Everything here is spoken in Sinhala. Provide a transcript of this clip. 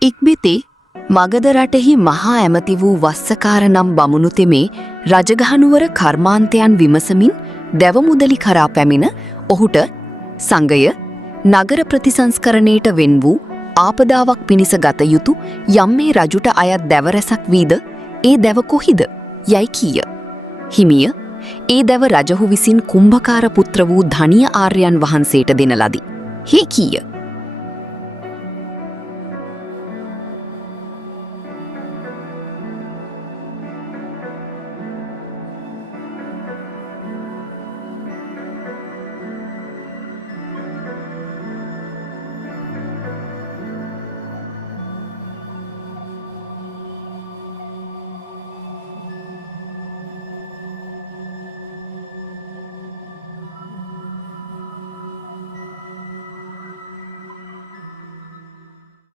ඉක්බිති මගධ රටෙහි මහා ඇමති වූ වස්සකාර නම් බමුණු තෙමේ රජගහනුවර කර්මාන්තයන් විමසමින් දැවමුදලි කරා පැමිණ ඔහුට සංගය නගර ප්‍රතිසංස්කරණයට වෙන් වූ ආපදාවක් පිණිස ගත යුතු යම් මේ රජුට අයත් දැවරැසක් වීද ඒ දැව කොහිද යයි කීය. හිමිය ඒ දැව රජහු විසින් කුම්භකාර පුත්‍ර වූ ධනිය ආර්යයන් වහන්සේට දෙන ලදී. හේ කීය.